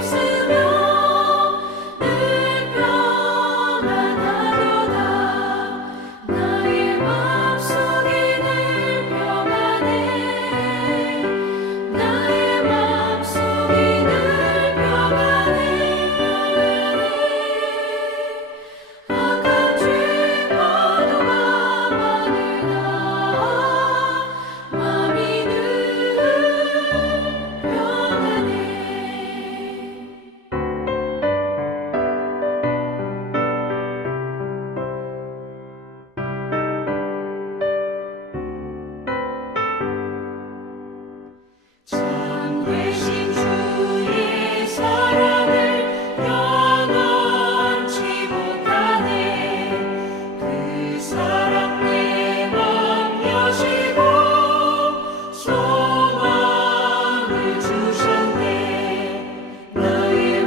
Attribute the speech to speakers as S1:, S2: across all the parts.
S1: lives.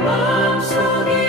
S2: 마음속에